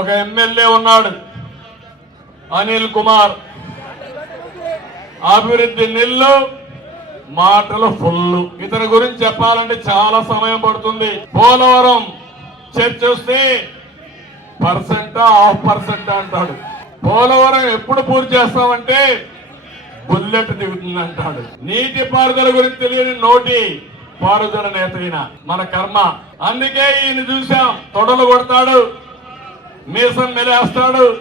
ఒక ఎమ్మెల్యే ఉన్నాడు అనిల్ కుమార్. అభివృద్ధి నిల్లు మాటలు ఫుల్ ఇతని గురించి చెప్పాలంటే చాలా సమయం పడుతుంది. పోలవరం చర్చ వస్తే పర్సెంట్ హాఫ్ పర్సెంట్ అంటాడు. పోలవరం ఎప్పుడు పూర్తి చేస్తామంటే బుల్లెట్ దిగుతుంది అంటాడు నీటి పారుదల గురించి తెలియని నోటి పారుదల నేత మన కర్మ. అందుకే ఈయన చూసాం తొడలు కొడతాడు. మీసం మెలేస్తాడు.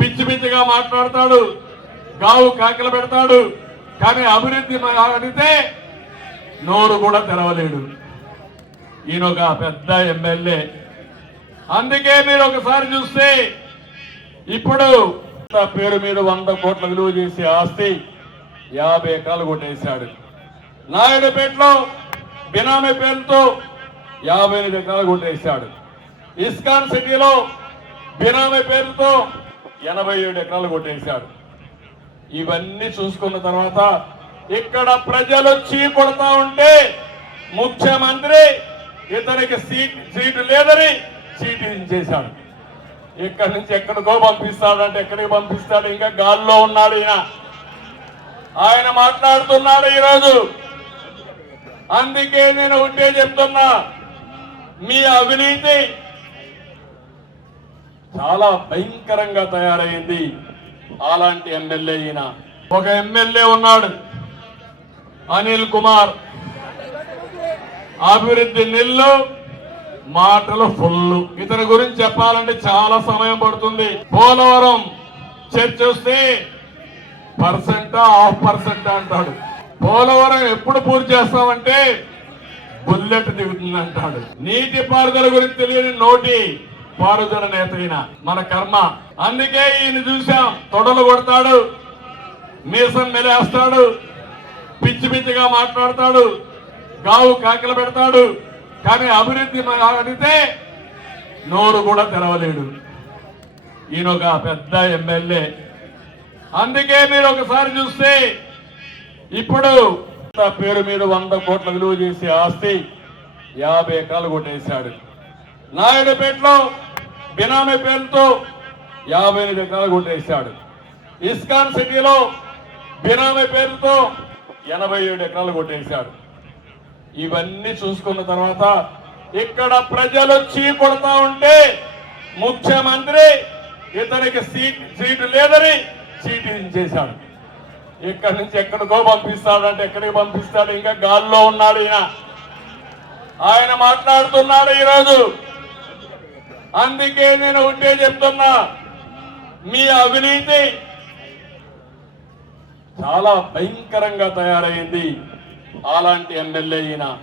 పిచ్చి పిచ్చిగా మాట్లాడతాడు. గావు కాకలు పెడతాడు. కానీ అభివృద్ధి అడిగితే నోరు కూడా తెరవలేడు. ఈయన ఒక పెద్ద ఎమ్మెల్యే. అందుకే మీరు ఒకసారి చూస్తే ఇప్పుడు పేరు మీద వంద కోట్ల విలువ చేసే ఆస్తి యాభై ఎకరాలు కొట్టేశాడు. నాయుడుపేటలో బినామీ పేరుతో యాభై ఎనిమిది ఎకరాలు కొట్టేశాడు. ఇస్కాన్ సిటీలో బినామీ పేరుతో ఎనభై ఏడు ఎకరాలు కొట్టేశాడు ఇవన్నీ చూసుకున్న తర్వాత ఇక్కడ ప్రజలు చీ కొడతా ఉంటే ముఖ్యమంత్రి ఇతనికి సీట్ సీటు లేదని సీటు ఇక్కడ నుంచి ఎక్కడికో పంపిస్తాడంటే ఎక్కడికి పంపిస్తాడు? ఇంకా గాల్లో ఉన్నాడు ఈయన. ఆయన మాట్లాడుతున్నాడు ఈరోజు. అందుకే నేను ఉంటే చెప్తున్నా. మీ అవినీతి చాలా భయంకరంగా తయారైంది అలాంటి ఎమ్మెల్యే ఈయన. ఒక ఎమ్మెల్యే ఉన్నాడు అనిల్ కుమార్. అభివృద్ధి నిల్లు మాటలు ఫుల్ ఇతని గురించి చెప్పాలంటే చాలా సమయం పడుతుంది. పోలవరం చర్చ వస్తే పర్సెంట్ హాఫ్ పర్సెంట్ అంటాడు. పోలవరం ఎప్పుడు పూర్తి చేస్తామంటే బుల్లెట్ దిగుతుంది అంటాడు నీటి పారుదల గురించి తెలియని నోటి పారుదల నేత ఈయన మన కర్మ. అందుకే ఈయన చూసాం తొడలు కొడతాడు. మీసం మెలేస్తాడు. పిచ్చి పిచ్చిగా మాట్లాడతాడు. గావు కాకలు పెడతాడు. కానీ అభివృద్ధి అడిగితే నోరు కూడా తెరవలేడు. ఈయన ఒక పెద్ద ఎమ్మెల్యే. అందుకే మీరు ఒకసారి చూస్తే ఇప్పుడు పేరు మీద వంద కోట్ల విలువ చేసే ఆస్తి యాభై ఎకరాలు కొట్టేశాడు. నాయుడుపేటలో బినామీ పేరుతో యాభై ఎనిమిది ఎకరాలు కొట్టేశాడు. ఇస్కాన్ సిటీలో బినామీ పేరుతో ఎనభై ఏడు ఎకరాలు కొట్టేశాడు. ఇవన్నీ చూసుకున్న తర్వాత ఇక్కడ ప్రజలు చీ కొడతా ఉంటే ముఖ్యమంత్రి ఇతనికి సీట్ సీటు లేదని సీటు చేశాడు ఇక్కడి నుంచి ఎక్కడికో పంపిస్తాడంటే ఎక్కడికి పంపిస్తాడు? ఇంకా గాల్లో ఉన్నాడు ఈయన. ఆయన మాట్లాడుతున్నాడు ఈరోజు. అందుకే నేను ఉంటే చెప్తున్నా. మీ అవినీతి చాలా భయంకరంగా తయారైంది. అలాంటి ఎమ్మెల్యే ఈయన.